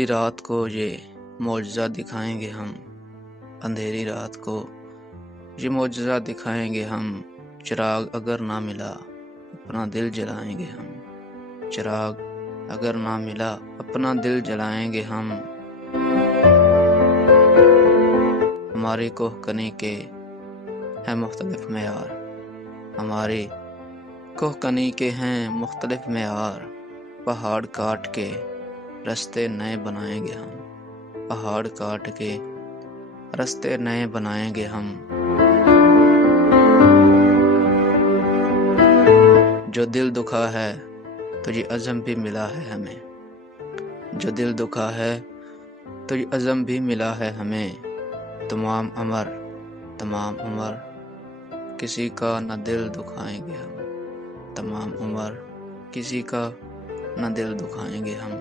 अंधेरी रात को ये मौजज़ा दिखाएंगे हम, अंधेरी रात को ये मौजज़ा दिखाएंगे हम। चिराग अगर ना मिला अपना दिल जलाएंगे हम, चिराग अगर ना मिला अपना दिल जलाएंगे हम। हमारी कोहकनी के हैं मुख्तलिफ मेयार, हमारी कोहकनी के हैं मुख्तलिफ मेयार। पहाड़ काट के रास्ते नए बनाएंगे हम, पहाड़ काट के रास्ते नए बनाएंगे हम। जो दिल दुखा है तो ये अज़म भी मिला है हमें, जो दिल दुखा है तो ये अज़म भी मिला है हमें। तमाम उम्र किसी का न दिल दुखाएंगे हम, तमाम उम्र किसी का न दिल दुखाएंगे हम।